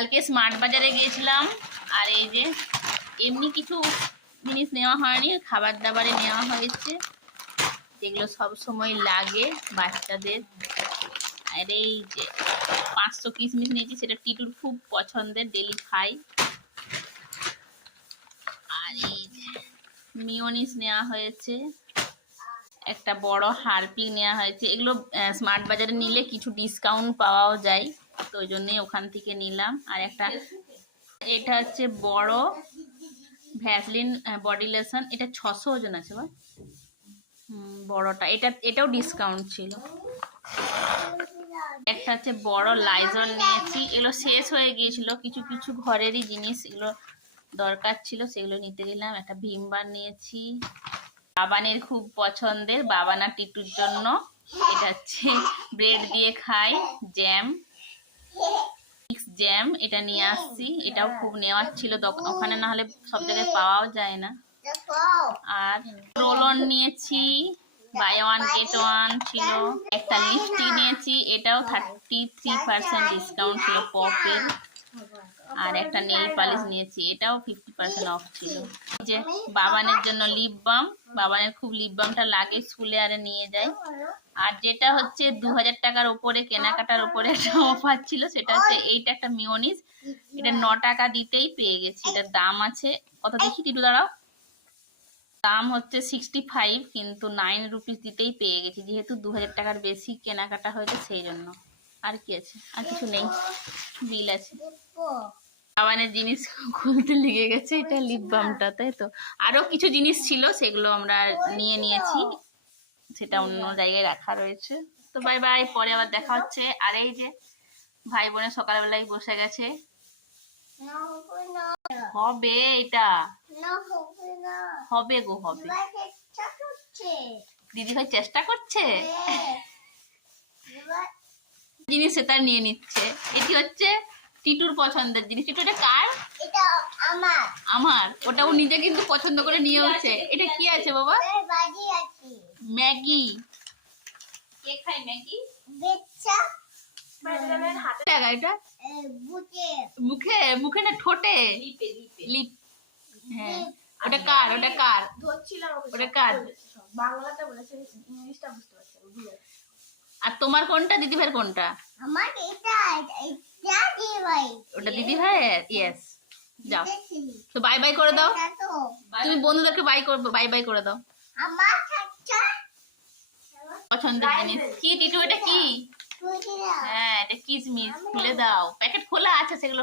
কালকে স্মার্ট বাজারে গিয়েছিলাম, আর এই যে এমনি কিছু জিনিস নেওয়া হয়নি, খাবার দাবারে নেওয়া হয়েছে যেগুলো সব সময় লাগে বাচ্চাদের। আর এই যে 500 কিশমিশ নিয়েছি, সেটা টিটুর খুব পছন্দের, ডেলি খাই। আর এই যে মিওনিস নেওয়া হয়েছে, একটা বড় হারপিক নেওয়া হয়েছে। এগুলো স্মার্ট বাজারে নিলে কিছু ডিসকাউন্ট পাওয়াও যায়, তো ওই জন্যই ওখান থেকে নিলাম। আর একটা এটা হচ্ছে বড় ভ্যাসলিন বডি লোশন, এটা 600 ওজন আছে বা বড়টা, এটাও ডিসকাউন্ট ছিল। একটা হচ্ছে বড় লাইজল নিয়েছি, এগুলো শেষ হয়ে গিয়েছিল, কিছু কিছু ঘরেরই জিনিস এগুলো দরকার ছিল, সেগুলো নিতে গেলাম। একটা ভীম বার নিয়েছি, বাবানের খুব পছন্দের, বাবানা টিটুর জন্য। এটা হচ্ছে ব্রেড দিয়ে খাই জ্যাম, জ্যাম, এটা নিয়ে আসছি। এটাও খুব নেওয়ার ছিল ওখানে, না হলে সব জায়গায় পাওয়াও যায় না। আর রোলন নিয়েছি, বাই ওয়ান গেট ওয়ান ছিল। একটা লিপস্টিক নিয়েছি, এটাও 33% ডিসকাউন্ট ছিল পপের। আর একটা নেল পালিশ নিয়েছি, এটাও 50% অফ ছিল। যে বাবানের জন্য লিপ বাম, বাবানের খুব লিপ বামটা লাগে, স্কুলে আরে নিয়ে যায়। আর যেটা হচ্ছে 2000 টাকার উপরে কেনাকাটার উপরে একটা অফার ছিল, সেটা হচ্ছে এইটা একটা মিওনিস, এটা 9 টাকা দিতেই পেয়ে গেছি। এটার দাম আছে কত দেখি টিটু, দাঁড়াও, দাম হচ্ছে 65, কিন্তু 9 রুপিস দিতেই পেয়ে গেছি, যেহেতু 2000 টাকার বেশি কেনাকাটা হয়েছে সেই জন্য। আর কি আছে? আর কিছু নেই, বিল আছে। বাবানের জিনিস খুলতে লেগে গেছে, এটা লিপ বামটা, তাই তো। আরো কিছু জিনিস ছিল, সেগুলো আমরা নিয়ে নিয়েছি, সেটা অন্য জায়গায় রাখা রয়েছে। তো বাই বাই, পরে আবার দেখা হচ্ছে। আর এই যে ভাই বোনের সকালবেলায় বসে গেছে, হবে এটা, হবে গো, হবে। দিদি ভাই চেষ্টা করছে, জিনিস সেটা নিয়ে নিচ্ছে। এটি হচ্ছে টিটুর পছন্দের জিনিস। টিটু, এটা কার? এটা আমার। আমার, ওটা ও নিজে কিন্তু পছন্দ করে নিয়েছে। এটা কি আছে বাবা? ম্যাগি। কে খায় ম্যাগি? বেচ্চা এটা মুখে, মুখে না ঠোঁটে, লিপ। হ্যাঁ, ওটা কার? ওটা কার? ওটা কার? বাংলাতে বলেছে, ইংলিশটা বুঝতে পারছি না। আর তোমার কোনটা, দিদি ভাইয়ের কোনটা? আমার এটা দিদি ভাই। ওটা দিদি ভাইয়ের। ইয়েস, যাও তো বাই বাই করে দাও, তুমি বন্ধুদেরকে বাই বাই করে দাও। আমার পছন্দের জিনিস কি টিটু? এটা কি? হ্যাঁ, এটা কিসমিস। খুলে দাও, প্যাকেট খোলা আছে, সেগুলো